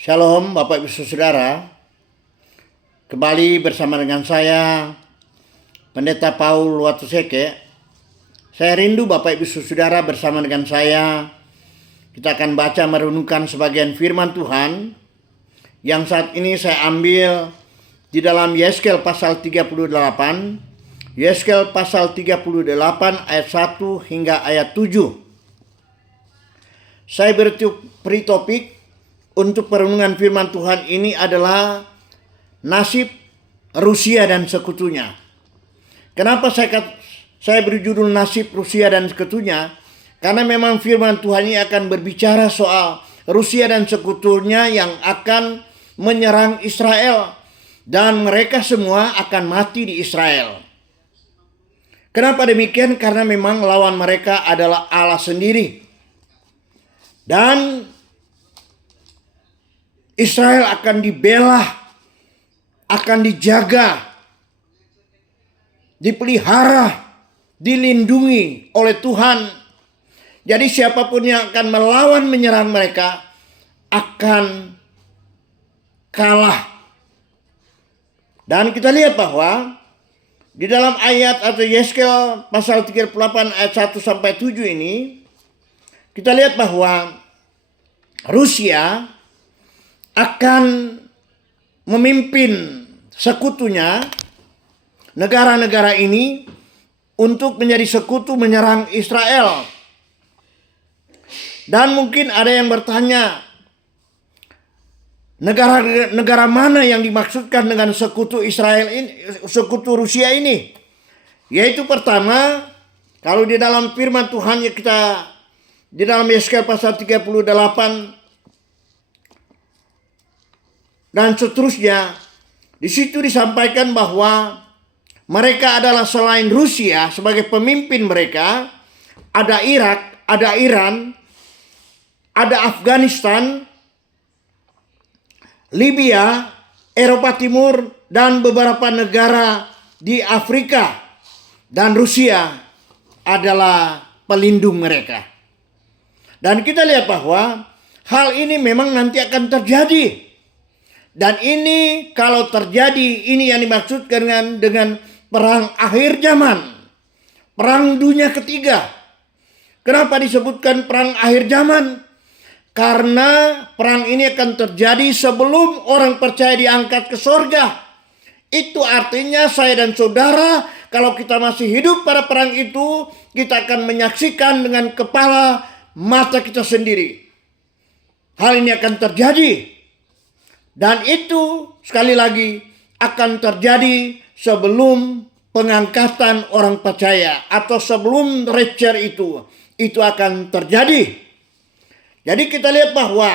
Shalom Bapak Ibu Saudara, kembali bersama dengan saya Pendeta Paul Watuseke. Saya rindu Bapak Ibu Saudara bersama dengan saya. Kita akan baca merenungkan sebagian firman Tuhan yang saat ini saya ambil di dalam Yeskel pasal 38. Yeskel pasal 38 ayat 1 hingga ayat 7. Saya beri topik untuk perenungan firman Tuhan ini adalah nasib Rusia dan sekutunya. Kenapa saya beri judul nasib Rusia dan sekutunya? Karena memang firman Tuhan ini akan berbicara soal Rusia dan sekutunya yang akan menyerang Israel. Dan mereka semua akan mati di Israel. Kenapa demikian? Karena memang lawan mereka adalah Allah sendiri. Dan Israel akan dibela, akan dijaga, dipelihara, dilindungi oleh Tuhan. Jadi siapapun yang akan melawan menyerang mereka akan kalah. Dan kita lihat bahwa di dalam ayat atau Yeskel pasal 38 ayat 1 sampai 7 ini, kita lihat bahwa Rusia akan memimpin sekutunya, negara-negara ini, untuk menjadi sekutu menyerang Israel. Dan mungkin ada yang bertanya, negara mana yang dimaksudkan dengan sekutu Israel ini, sekutu Rusia ini? Yaitu pertama, kalau di dalam firman Tuhan yang kita di dalam Yeskel pasal 38 dan seterusnya, di situ disampaikan bahwa mereka adalah selain Rusia sebagai pemimpin mereka, ada Irak, ada Iran, ada Afghanistan, Libya, Eropa Timur, dan beberapa negara di Afrika. Dan Rusia adalah pelindung mereka. Dan kita lihat bahwa hal ini memang nanti akan terjadi. Dan ini kalau terjadi, ini yang dimaksudkan dengan perang akhir zaman. Perang dunia ketiga. Kenapa disebutkan perang akhir zaman? Karena perang ini akan terjadi sebelum orang percaya diangkat ke sorga. Itu artinya saya dan saudara, kalau kita masih hidup pada perang itu, kita akan menyaksikan dengan kepala mata kita sendiri. Hal ini akan terjadi. Dan itu sekali lagi akan terjadi sebelum pengangkatan orang percaya atau sebelum rapture itu akan terjadi. Jadi kita lihat bahwa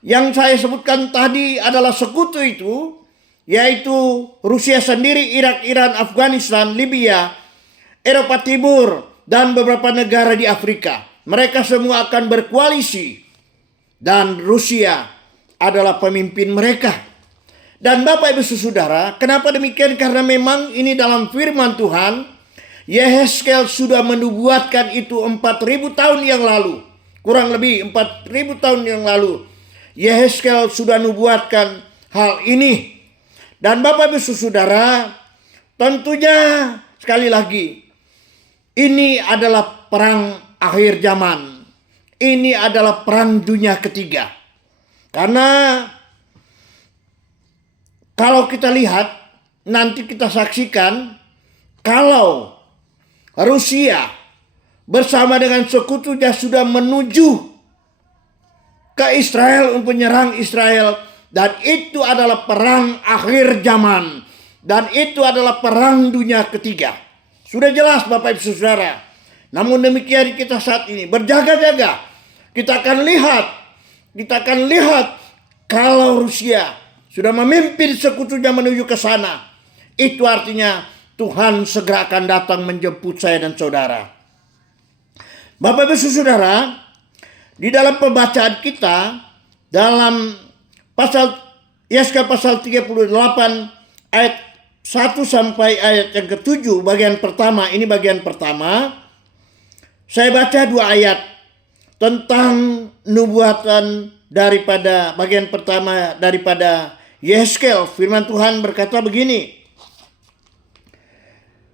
yang saya sebutkan tadi adalah sekutu itu, yaitu Rusia sendiri, Irak, Iran, Afghanistan, Libya, Eropa Timur, dan beberapa negara di Afrika. Mereka semua akan berkoalisi dan Rusia adalah pemimpin mereka. Dan Bapak Ibu Saudara, kenapa demikian? Karena memang ini dalam firman Tuhan, Yeskel sudah menubuatkan itu 4.000 tahun yang lalu. Kurang lebih 4.000 tahun yang lalu. Yeskel sudah nubuatkan hal ini. Dan Bapak Ibu Saudara, tentunya sekali lagi, ini adalah perang akhir zaman. Ini adalah perang dunia ketiga. Karena kalau kita lihat, nanti kita saksikan, kalau Rusia bersama dengan sekutunya sudah menuju ke Israel untuk menyerang Israel. Dan itu adalah perang akhir zaman. Dan itu adalah perang dunia ketiga. Sudah jelas Bapak Ibu Saudara. Namun demikian kita saat ini berjaga-jaga. Kita akan lihat kalau Rusia sudah memimpin sekutunya menuju ke sana. Itu artinya Tuhan segera akan datang menjemput saya dan saudara. Bapak Ibu Saudara, di dalam pembacaan kita dalam Yeskel pasal 38 ayat 1 sampai ayat yang ke-7 bagian pertama, ini bagian pertama. Saya baca 2 ayat tentang nubuatan daripada bagian pertama daripada Yehezkel, firman Tuhan berkata begini.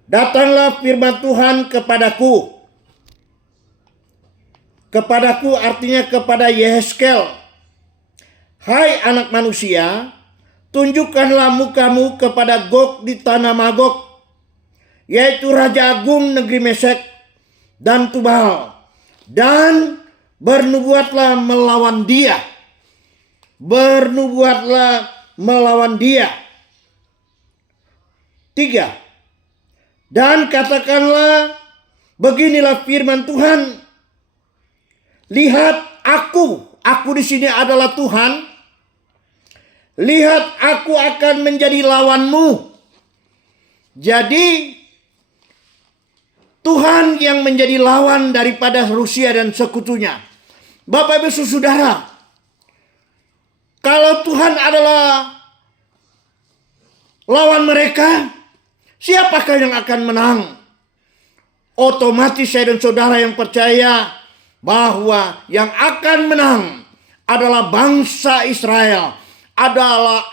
Datanglah firman Tuhan kepadaku. Kepadaku artinya kepada Yehezkel. Hai anak manusia, tunjukkanlah mukamu kepada Gog di tanah Magog, yaitu Raja Agung negeri Mesek dan Tubal, dan bernubuatlah melawan dia. Bernubuatlah melawan dia. 3. Dan katakanlah, beginilah firman Tuhan. Lihat aku di sini adalah Tuhan. Lihat aku akan menjadi lawanmu. Jadi Tuhan yang menjadi lawan daripada Rusia dan sekutunya. Bapak Ibu Saudara, kalau Tuhan adalah lawan mereka, siapakah yang akan menang? Otomatis saya dan saudara yang percaya bahwa yang akan menang adalah bangsa Israel, adalah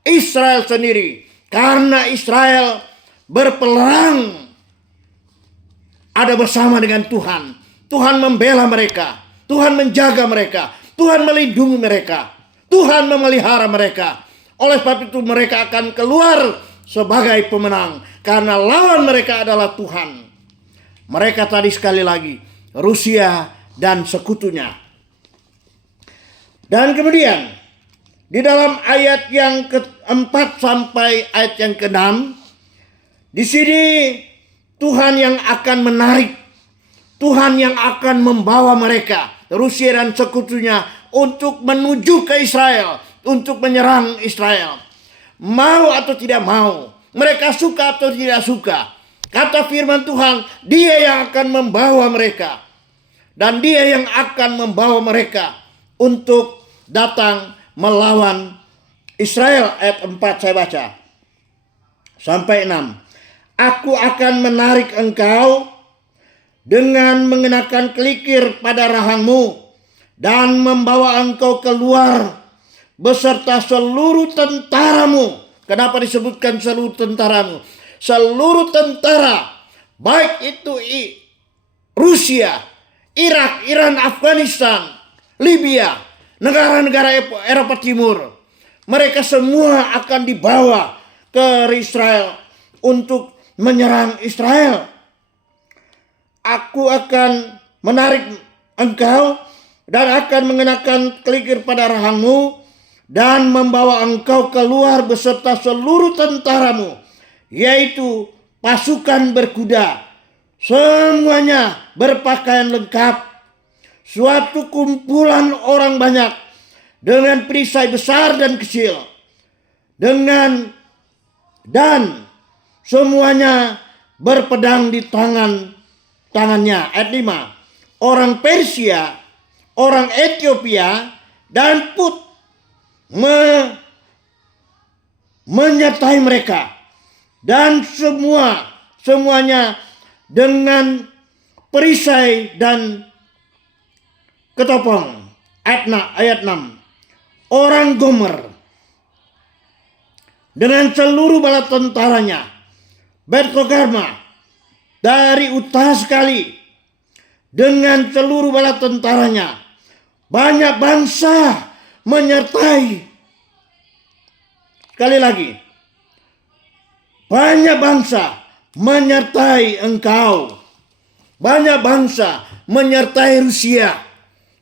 Israel sendiri. Karena Israel berperang ada bersama dengan Tuhan. Tuhan membela mereka, Tuhan menjaga mereka, Tuhan melindungi mereka, Tuhan memelihara mereka. Oleh sebab itu mereka akan keluar sebagai pemenang, karena lawan mereka adalah Tuhan. Mereka tadi sekali lagi Rusia dan sekutunya. Dan kemudian di dalam ayat yang keempat sampai ayat yang keenam, di sini Tuhan yang akan menarik, Tuhan yang akan membawa mereka Rusia dan sekutunya untuk menuju ke Israel, untuk menyerang Israel. Mau atau tidak mau, mereka suka atau tidak suka, kata firman Tuhan, Dia yang akan membawa mereka. Dan Dia yang akan membawa mereka untuk datang melawan Israel. Ayat 4 saya baca sampai 6. Aku akan menarik engkau dengan mengenakan kelikir pada rahangmu dan membawa engkau keluar beserta seluruh tentaramu. Kenapa disebutkan seluruh tentaramu? Seluruh tentara, baik itu Rusia, Irak, Iran, Afghanistan, Libya, negara-negara Eropa Timur, mereka semua akan dibawa ke Israel untuk menyerang Israel. Aku akan menarik engkau dan akan mengenakan kelikir pada rahangmu dan membawa engkau keluar beserta seluruh tentaramu, yaitu pasukan berkuda, semuanya berpakaian lengkap, suatu kumpulan orang banyak dengan perisai besar dan kecil, dan semuanya berpedang di tangannya. Ayat 5. Orang Persia, orang Ethiopia, dan Put menyertai mereka, dan semuanya dengan perisai dan ketopong. Ayat 6. Orang Gomer dengan seluruh bala tentaranya, Bertogarma dari utara sekali dengan seluruh bala tentaranya, banyak bangsa menyertai. Sekali lagi, banyak bangsa menyertai engkau. Banyak bangsa menyertai Rusia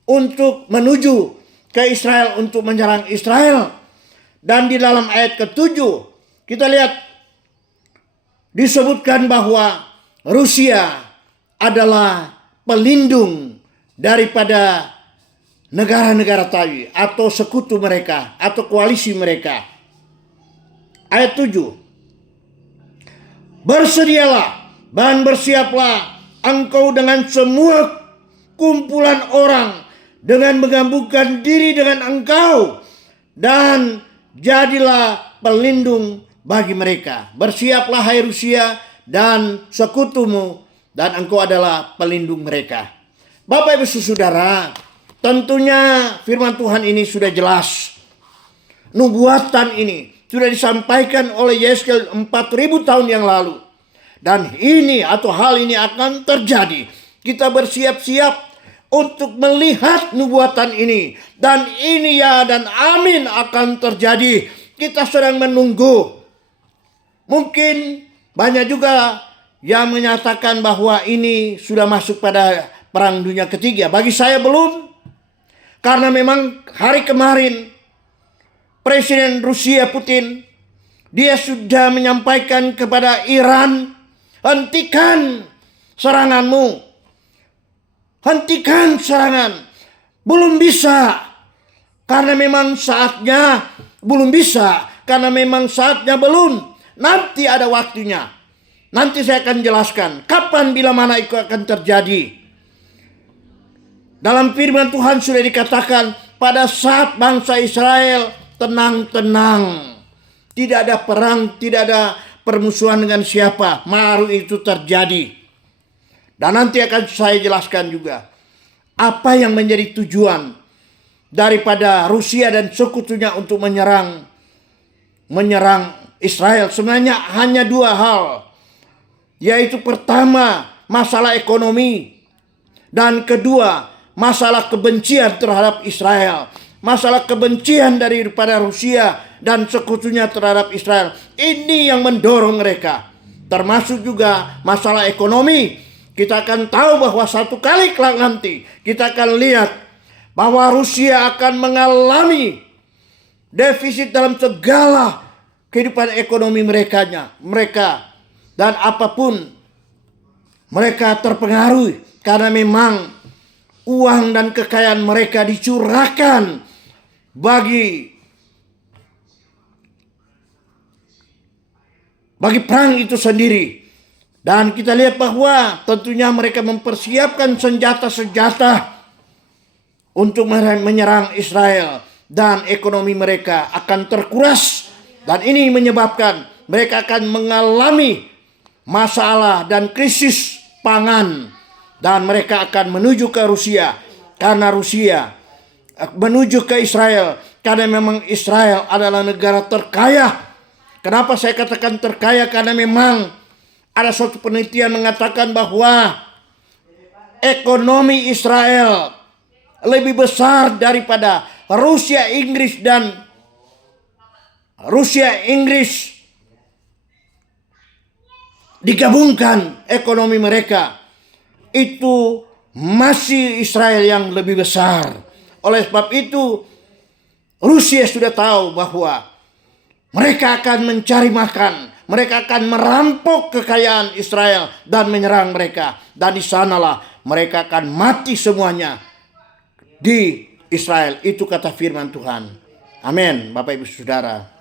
untuk menuju ke Israel, untuk menyerang Israel. Dan di dalam ayat ke-7 kita lihat disebutkan bahwa Rusia adalah pelindung daripada negara-negara tadi atau sekutu mereka atau koalisi mereka. Ayat 7. Bersedialah dan bersiaplah engkau dengan semua kumpulan orang dengan menggabungkan diri dengan engkau, dan jadilah pelindung bagi mereka. Bersiaplah hai Rusia dan sekutumu, dan engkau adalah pelindung mereka. Bapak Ibu Saudara, Tentunya firman Tuhan ini sudah jelas. Nubuatan ini sudah disampaikan oleh Yeskel 4.000 tahun yang lalu. Dan ini atau hal ini akan terjadi. Kita bersiap-siap untuk melihat nubuatan ini. Dan ini ya dan amin akan terjadi. Kita sedang menunggu. Mungkin banyak juga yang menyatakan bahwa ini sudah masuk pada Perang Dunia Ketiga. Bagi saya belum. Karena memang hari kemarin Presiden Rusia Putin, dia sudah menyampaikan kepada Iran, hentikan seranganmu. Hentikan serangan. Belum bisa. Karena memang saatnya belum bisa. Karena memang saatnya belum. Nanti ada waktunya. Nanti saya akan jelaskan kapan bila mana itu akan terjadi. Dalam firman Tuhan sudah dikatakan pada saat bangsa Israel tenang-tenang. Tidak ada perang, tidak ada permusuhan dengan siapa. Baru itu terjadi. Dan nanti akan saya jelaskan juga. Apa yang menjadi tujuan daripada Rusia dan sekutunya untuk menyerang Israel. Sebenarnya hanya dua hal. Yaitu pertama masalah ekonomi. Dan kedua masalah kebencian terhadap Israel. Masalah kebencian daripada Rusia dan sekutunya terhadap Israel. Ini yang mendorong mereka. Termasuk juga masalah ekonomi. Kita akan tahu bahwa satu kali kelak nanti kita akan lihat bahwa Rusia akan mengalami defisit dalam segala kehidupan ekonomi mereka. Dan apapun mereka terpengaruh karena memang uang dan kekayaan mereka dicurahkan bagi perang itu sendiri. Dan kita lihat bahwa tentunya mereka mempersiapkan senjata-senjata untuk menyerang Israel. Dan ekonomi mereka akan terkuras. Dan ini menyebabkan mereka akan mengalami masalah dan krisis pangan. Dan mereka akan menuju ke Rusia. Karena Rusia menuju ke Israel. Karena memang Israel adalah negara terkaya. Kenapa saya katakan terkaya? Karena memang ada suatu penelitian mengatakan bahwa ekonomi Israel lebih besar daripada Rusia, Inggris digabungkan ekonomi mereka. Itu masih Israel yang lebih besar. Oleh sebab itu Rusia sudah tahu bahwa mereka akan mencari makan. Mereka akan merampok kekayaan Israel dan menyerang mereka. Dan di sanalah mereka akan mati semuanya di Israel. Itu kata firman Tuhan. Amin, Bapak Ibu Saudara.